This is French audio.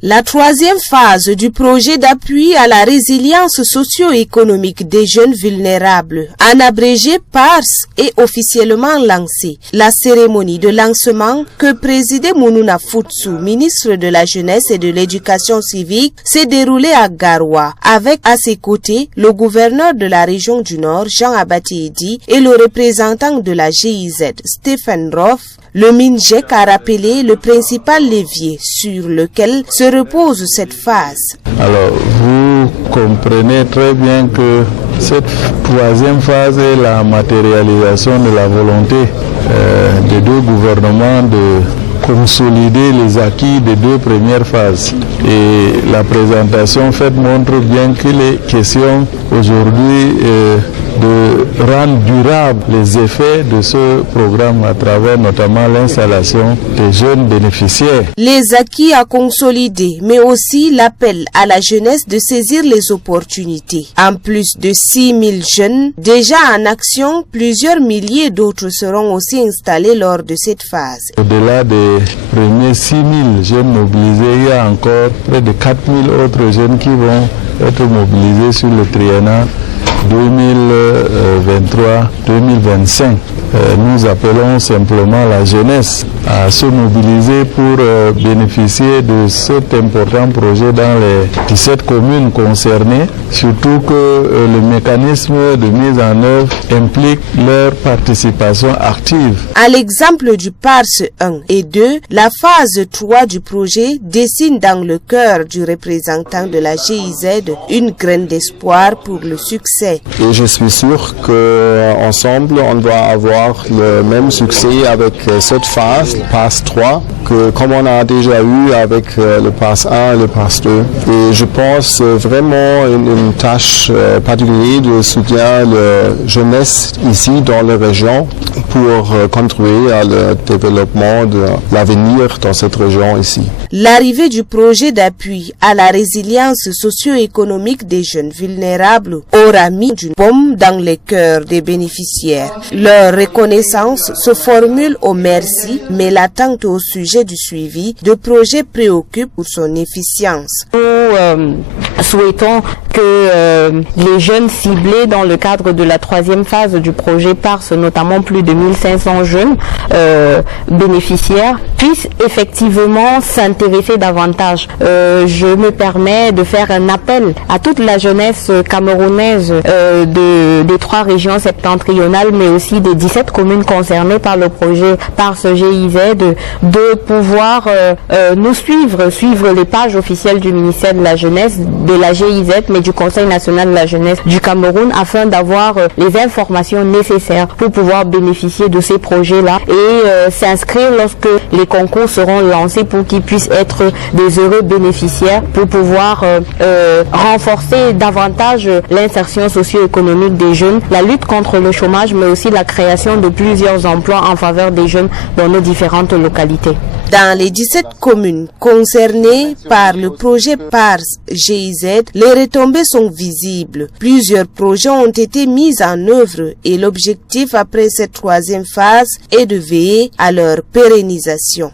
La troisième phase du projet d'appui à la résilience socio-économique des jeunes vulnérables, en abrégé PARS, est officiellement lancée. La cérémonie de lancement que présidait Mounouna Futsu, ministre de la Jeunesse et de l'Éducation civique, s'est déroulée à Garoua, avec à ses côtés le gouverneur de la région du Nord, Jean Abati-Edi, et le représentant de la GIZ, Stéphane Roff. Le MINJEC a rappelé le principal levier sur lequel se repose cette phase. Alors, vous comprenez très bien que cette troisième phase est la matérialisation de la volonté des deux gouvernements de consolider les acquis des deux premières phases. Et la présentation faite montre bien qu'il est question aujourd'hui de rendre durables les effets de ce programme à travers notamment l'installation des jeunes bénéficiaires. Les acquis à consolider, mais aussi l'appel à la jeunesse de saisir les opportunités. En plus de 6 000 jeunes déjà en action, plusieurs milliers d'autres seront aussi installés lors de cette phase. Au-delà des premiers 6 000 jeunes mobilisés, il y a encore près de 4 000 autres jeunes qui vont être mobilisés sur le triennat 2023-2025. Nous appelons simplement la jeunesse à se mobiliser pour bénéficier de cet important projet dans les 17 communes concernées, surtout que le mécanisme de mise en œuvre implique leur participation active. À l'exemple du PARS 1 et 2, la phase 3 du projet dessine dans le cœur du représentant de la GIZ une graine d'espoir pour le succès. Et je suis sûr qu'ensemble, on doit avoir le même succès avec cette phase, le PARS 3, que comme on a déjà eu avec le PARS 1 et le PARS 2. Et je pense vraiment une tâche particulière de soutien à la jeunesse ici dans la région pour contribuer à le développement de l'avenir dans cette région ici. L'arrivée du projet d'appui à la résilience socio-économique des jeunes vulnérables aura mis une bombe dans les cœurs des bénéficiaires. Leur reconnaissance se formule au merci, mais l'attente au sujet du suivi de projet préoccupe pour son efficience. Nous souhaitons que les jeunes ciblés dans le cadre de la troisième phase du projet PARS, notamment plus de 1500 jeunes bénéficiaires, puissent effectivement s'intéresser davantage. Je me permets de faire un appel à toute la jeunesse camerounaise des 3 régions septentrionales, mais aussi des 17 communes concernées par le projet PARS GIZ, de pouvoir nous suivre les pages officielles du ministère de la Jeunesse, de la GIZ, mais du Conseil national de la jeunesse du Cameroun, afin d'avoir les informations nécessaires pour pouvoir bénéficier de ces projets-là et s'inscrire lorsque les concours seront lancés pour qu'ils puissent être des heureux bénéficiaires, pour pouvoir renforcer davantage l'insertion socio-économique des jeunes, la lutte contre le chômage, mais aussi la création de plusieurs emplois en faveur des jeunes dans nos différentes localités. Dans les 17 communes concernées par le projet PARS GIZ, les retombées sont visibles. Plusieurs projets ont été mis en œuvre et l'objectif après cette troisième phase est de veiller à leur pérennisation.